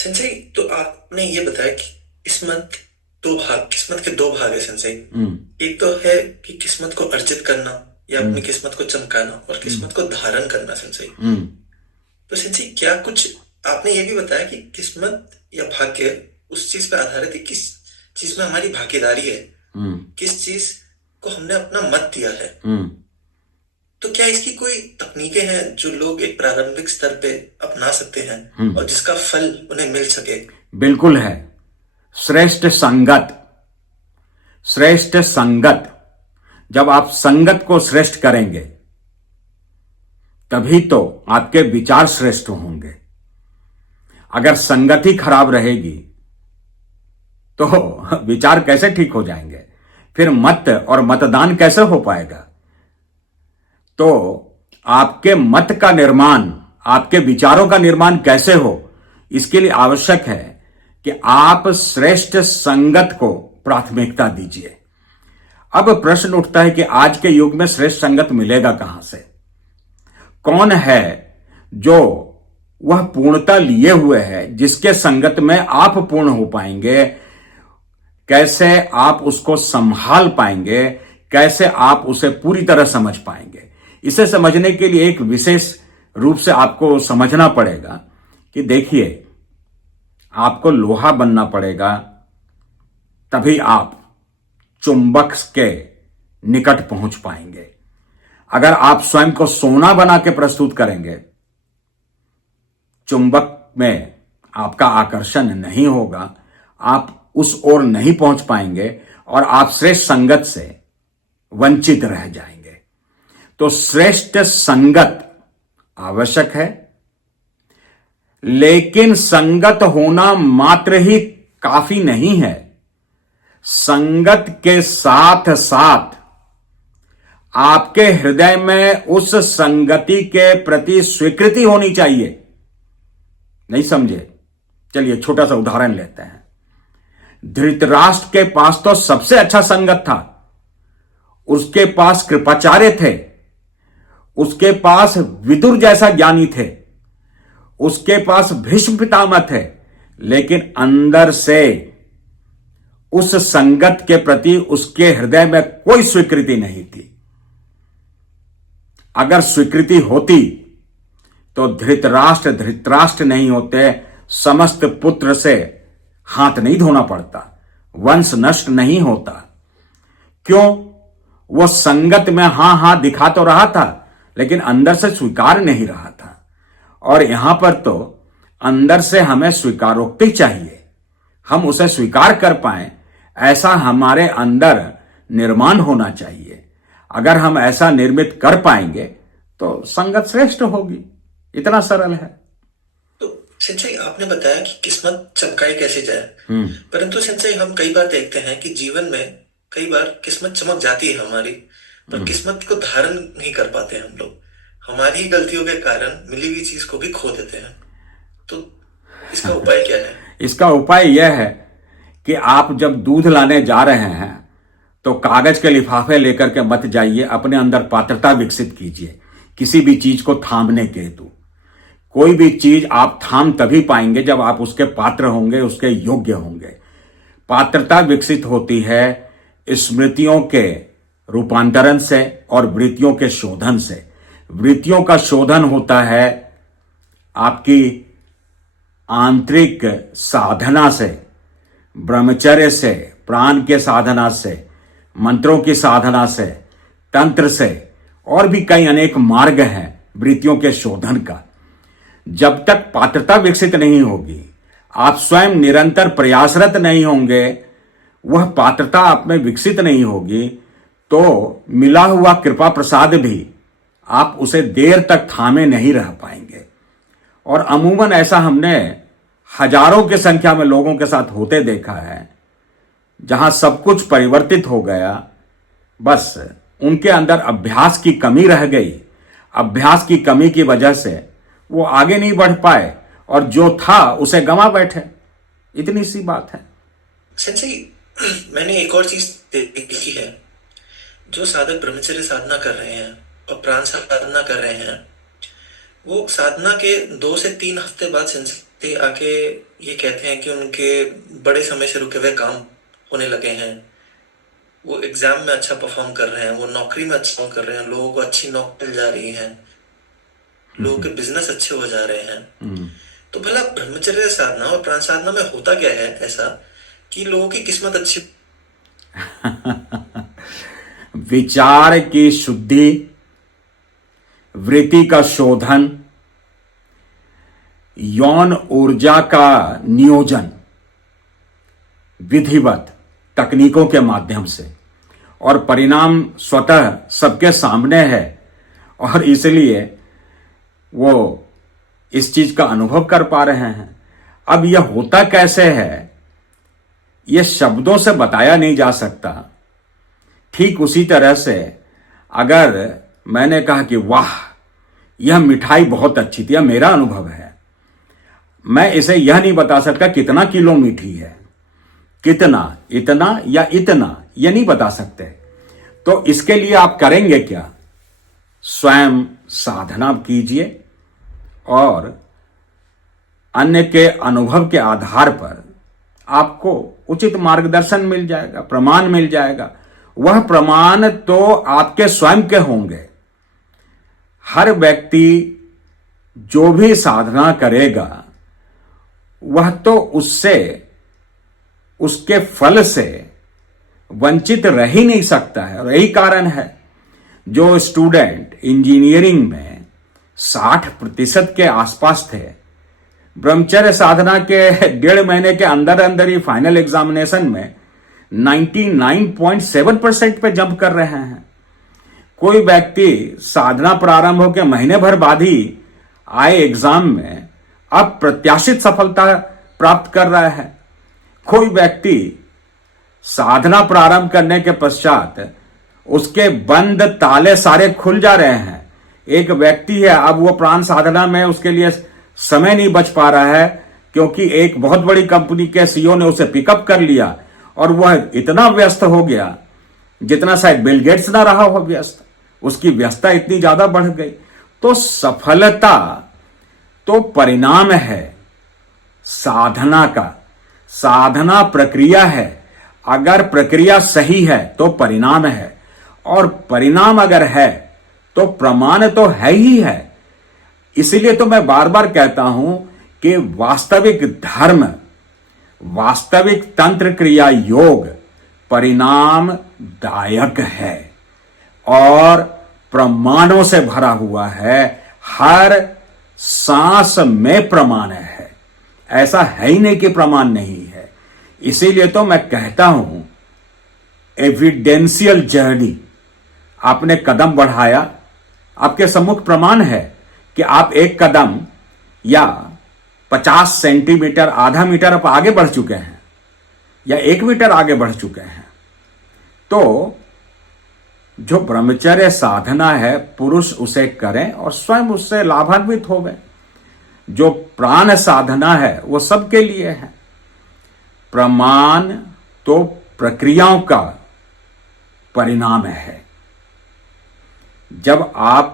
संजय, तो आपने ये बताया कि किस्मत के दो भाग है संजय। हम्म। एक तो है कि किस्मत को अर्जित करना या अपनी हम्म। किस्मत को चमकाना, और हम्म। किस्मत को धारण करना संजय। हम्म। तो संजय, क्या कुछ आपने ये भी बताया कि किस्मत या भाग्य उस चीज पे आधारित है, किस चीज में हमारी भागीदारी है, हम्म। किस चीज को हमने अपना मत दिया है। हम्म। तो क्या इसकी कोई तकनीकें हैं जो लोग एक प्रारंभिक स्तर पे अपना सकते हैं हम्म। और जिसका फल उन्हें मिल सके? बिल्कुल है। श्रेष्ठ संगत। श्रेष्ठ संगत। जब आप संगत को श्रेष्ठ करेंगे तभी तो आपके विचार श्रेष्ठ होंगे। अगर संगत ही खराब रहेगी तो विचार कैसे ठीक हो जाएंगे? फिर मत और मतदान कैसे हो पाएगा? तो आपके मत का निर्माण, आपके विचारों का निर्माण कैसे हो, इसके लिए आवश्यक है कि आप श्रेष्ठ संगत को प्राथमिकता दीजिए। अब प्रश्न उठता है कि आज के युग में श्रेष्ठ संगत मिलेगा कहां से? कौन है जो वह पूर्णता लिए हुए है, जिसके संगत में आप पूर्ण हो पाएंगे? कैसे आप उसको संभाल पाएंगे? कैसे आप उसे पूरी तरह समझ पाएंगे? इसे समझने के लिए एक विशेष रूप से आपको समझना पड़ेगा कि देखिए, आपको लोहा बनना पड़ेगा, तभी आप चुंबक के निकट पहुंच पाएंगे। अगर आप स्वयं को सोना बना के प्रस्तुत करेंगे, चुंबक में आपका आकर्षण नहीं होगा, आप उस ओर नहीं पहुंच पाएंगे और आप श्रेष्ठ संगत से वंचित रह जाएंगे। तो श्रेष्ठ संगत आवश्यक है, लेकिन संगत होना मात्र ही काफी नहीं है। संगत के साथ साथ आपके हृदय में उस संगति के प्रति स्वीकृति होनी चाहिए। नहीं समझे? चलिए छोटा सा उदाहरण लेते हैं। धृतराष्ट्र के पास तो सबसे अच्छा संगत था। उसके पास कृपाचार्य थे, उसके पास विदुर जैसा ज्ञानी थे, उसके पास भीष्म पितामह थे, लेकिन अंदर से उस संगत के प्रति उसके हृदय में कोई स्वीकृति नहीं थी। अगर स्वीकृति होती तो धृतराष्ट्र नहीं होते, समस्त पुत्र से हाथ नहीं धोना पड़ता, वंश नष्ट नहीं होता। क्यों? वो संगत में हां हां दिखा तो रहा था, लेकिन अंदर से स्वीकार नहीं रहा था। और यहां पर तो अंदर से हमें स्वीकारोक्ति चाहिए, हम उसे स्वीकार कर पाए, ऐसा हमारे अंदर निर्माण होना चाहिए। अगर हम ऐसा निर्मित कर पाएंगे तो संगत श्रेष्ठ होगी। इतना सरल है। तो संजय, आपने बताया कि किस्मत चमकाई कैसे जाए, हम्म। परंतु संजय, हम कई बार देखते हैं कि जीवन में कई बार किस्मत चमक जाती है हमारी, पर हम्म। किस्मत को धारण नहीं कर पाते हम लोग। हमारी ही गलतियों के कारण मिली हुई चीज को भी खो देते हैं। तो इसका उपाय क्या है? इसका उपाय यह है कि आप जब दूध लाने जा रहे हैं तो कागज के लिफाफे लेकर के मत जाइए, अपने अंदर पात्रता विकसित कीजिए किसी भी चीज को थामने के हेतु। कोई भी चीज आप थाम तभी पाएंगे जब आप उसके पात्र होंगे, उसके योग्य होंगे। पात्रता विकसित होती है स्मृतियों के रूपांतरण से और वृत्तियों के शोधन से। वृत्तियों का शोधन होता है आपकी आंतरिक साधना से, ब्रह्मचर्य से, प्राण के साधना से, मंत्रों की साधना से, तंत्र से, और भी कई अनेक मार्ग हैं वृत्तियों के शोधन का। जब तक पात्रता विकसित नहीं होगी, आप स्वयं निरंतर प्रयासरत नहीं होंगे, वह पात्रता आप में विकसित नहीं होगी, तो मिला हुआ कृपा प्रसाद भी आप उसे देर तक थामे नहीं रह पाएंगे। और अमूमन ऐसा हमने हजारों की संख्या में लोगों के साथ होते देखा है, जहां सब कुछ परिवर्तित हो गया, बस उनके अंदर अभ्यास की कमी रह गई। अभ्यास की कमी की वजह से वो आगे नहीं बढ़ पाए और जो था उसे गंवा बैठे। इतनी सी बात है। संजय, मैंने एक और चीज देखी है। जो साधक ब्रह्मचर्य साधना कर रहे हैं और प्राण साधना कर रहे हैं, वो साधना के 2 से 3 हफ्ते बाद भी आके ये कहते हैं कि उनके बड़े समय से रुके हुए काम होने लगे हैं, वो एग्जाम में अच्छा परफॉर्म कर रहे हैं, वो नौकरी में अच्छा कर रहे हैं, लोगों को अच्छी नौकरी मिल जा रही है, लोगों के बिजनेस अच्छे हो जा रहे हैं। तो भला ब्रह्मचर्य साधना और प्राण साधना में होता क्या है ऐसा कि लोगों की किस्मत अच्छी। विचार की शुद्धि, वृत्ति का शोधन, यौन ऊर्जा का नियोजन विधिवत तकनीकों के माध्यम से, और परिणाम स्वतः सबके सामने है, और इसलिए वो इस चीज का अनुभव कर पा रहे हैं। अब यह होता कैसे है, यह शब्दों से बताया नहीं जा सकता। ठीक उसी तरह से अगर मैंने कहा कि वाह यह मिठाई बहुत अच्छी थी, यह मेरा अनुभव है, मैं इसे यह नहीं बता सकता कितना किलो मीठी है, कितना, इतना या इतना, यह नहीं बता सकते। तो इसके लिए आप करेंगे क्या? स्वयं साधना कीजिए और अन्य के अनुभव के आधार पर आपको उचित मार्गदर्शन मिल जाएगा, प्रमाण मिल जाएगा। वह प्रमाण तो आपके स्वयं के होंगे। हर व्यक्ति जो भी साधना करेगा वह तो उससे, उसके फल से वंचित रह ही नहीं सकता है। और यही कारण है जो स्टूडेंट इंजीनियरिंग में 60% के आसपास थे, ब्रह्मचर्य साधना के 1.5 महीने के अंदर अंदर ही फाइनल एग्जामिनेशन में 99.7% पे जंप कर रहे हैं। कोई व्यक्ति साधना प्रारंभ होकर महीने भर बाद ही आए एग्जाम में अप्रत्याशित सफलता प्राप्त कर रहा है। कोई व्यक्ति साधना प्रारंभ करने के पश्चात उसके बंद ताले सारे खुल जा रहे हैं। एक व्यक्ति है, अब वो प्राण साधना में उसके लिए समय नहीं बच पा रहा है क्योंकि एक बहुत बड़ी कंपनी के सीईओ ने उसे पिकअप कर लिया और वह इतना व्यस्त हो गया जितना शायद बिल गेट्स ना रहा हो व्यस्त। उसकी व्यस्तता इतनी ज्यादा बढ़ गई। तो सफलता तो परिणाम है साधना का, साधना प्रक्रिया है। अगर प्रक्रिया सही है तो परिणाम है, और परिणाम अगर है तो प्रमाण तो है ही है। इसलिए तो मैं बार बार कहता हूं कि वास्तविक धर्म, वास्तविक तंत्र क्रिया योग परिणाम दायक है और प्रमाणों से भरा हुआ है। हर सांस में प्रमाण है, ऐसा है ही नहीं कि प्रमाण नहीं है। इसीलिए तो मैं कहता हूं एविडेंशियल जर्नी। आपने कदम बढ़ाया, आपके सम्मुख प्रमाण है कि आप एक कदम या 50 सेंटीमीटर, आधा मीटर आप आगे बढ़ चुके हैं या 1 मीटर आगे बढ़ चुके हैं। तो जो ब्रह्मचर्य साधना है, पुरुष उसे करें और स्वयं उससे लाभान्वित हो गए। जो प्राण साधना है वो सबके लिए है। प्रमाण तो प्रक्रियाओं का परिणाम है। जब आप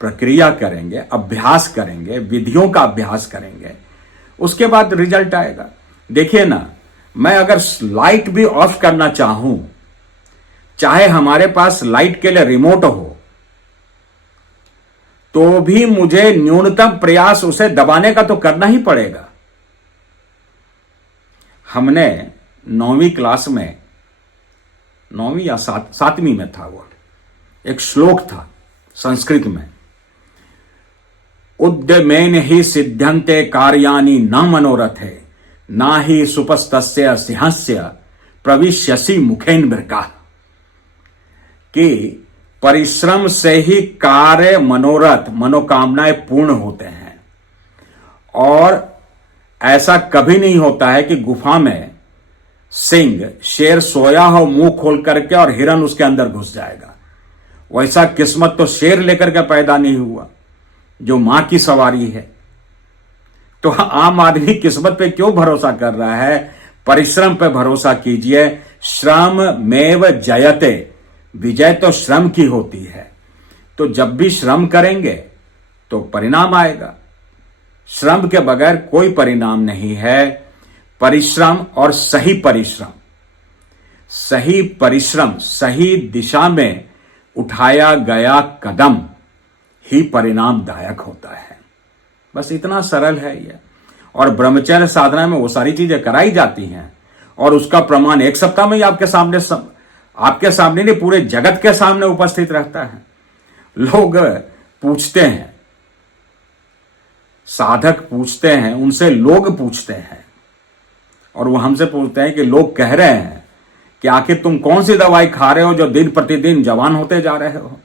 प्रक्रिया करेंगे, अभ्यास करेंगे, विधियों का अभ्यास करेंगे, उसके बाद रिजल्ट आएगा। देखिए ना, मैं अगर लाइट भी ऑफ करना चाहूं, चाहे हमारे पास लाइट के लिए रिमोट हो, तो भी मुझे न्यूनतम प्रयास उसे दबाने का तो करना ही पड़ेगा। हमने 9वीं क्लास में, 9वीं या 7वीं में था, वो एक श्लोक था संस्कृत में, उद्यमेन ही सिद्ध्यन्ते कार्याणि न मनोरथे ना ही सुपस्तस्य सिंहस्य प्रविश्यसि मुखेन मृका। कि परिश्रम से ही कार्य, मनोरथ, मनोकामनाएं पूर्ण होते हैं। और ऐसा कभी नहीं होता है कि गुफा में सिंह, शेर सोया हो मुंह खोल करके और हिरन उसके अंदर घुस जाएगा। वैसा किस्मत तो शेर लेकर के पैदा नहीं हुआ जो मां की सवारी है। तो आम आदमी किस्मत पे क्यों भरोसा कर रहा है? परिश्रम पे भरोसा कीजिए। श्रम मेव जयते, विजय तो श्रम की होती है। तो जब भी श्रम करेंगे तो परिणाम आएगा। श्रम के बगैर कोई परिणाम नहीं है। परिश्रम और सही परिश्रम, सही परिश्रम, सही दिशा में उठाया गया कदम ही परिणामदायक होता है। बस इतना सरल है ये। और ब्रह्मचर्य साधना में वो सारी चीजें कराई जाती हैं और उसका प्रमाण एक सप्ताह में ही आपके सामने नहीं, पूरे जगत के सामने उपस्थित रहता है। लोग पूछते हैं, साधक पूछते हैं, उनसे लोग पूछते हैं और वो हमसे पूछते हैं कि लोग कह रहे हैं कि आखिर तुम कौन सी दवाई खा रहे हो जो दिन प्रतिदिन जवान होते जा रहे हो।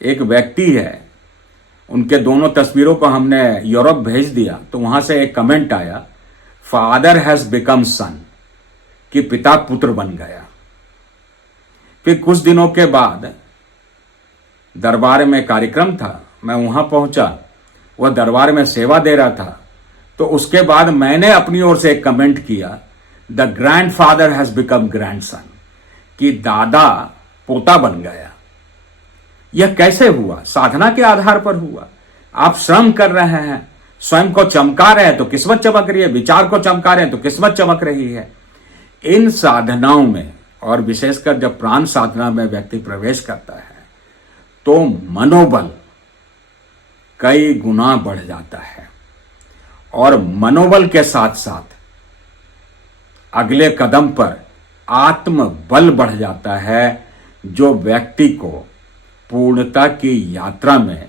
एक व्यक्ति है, उनके दोनों तस्वीरों को हमने यूरोप भेज दिया तो वहां से एक कमेंट आया, फादर हैज बिकम सन, कि पिता पुत्र बन गया। फिर कुछ दिनों के बाद दरबार में कार्यक्रम था, मैं वहां पहुंचा, वह दरबार में सेवा दे रहा था, तो उसके बाद मैंने अपनी ओर से एक कमेंट किया, the grandfather has become grandson, कि दादा पोता बन गया। यह कैसे हुआ? साधना के आधार पर हुआ। आप श्रम कर रहे हैं, स्वयं को चमका रहे हैं तो किस्मत चमक रही है, विचार को चमका रहे हैं तो किस्मत चमक रही है। इन साधनाओं में, और विशेषकर जब प्राण साधना में व्यक्ति प्रवेश करता है तो मनोबल कई गुना बढ़ जाता है और मनोबल के साथ साथ अगले कदम पर आत्मबल बढ़ जाता है, जो व्यक्ति को पूर्णता की यात्रा में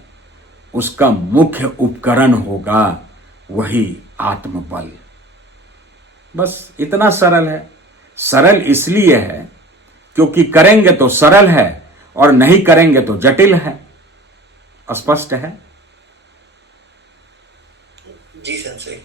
उसका मुख्य उपकरण होगा, वही आत्मबल। बस इतना सरल है। सरल इसलिए है क्योंकि करेंगे तो सरल है और नहीं करेंगे तो जटिल है। स्पष्ट है? जी सेंसेई।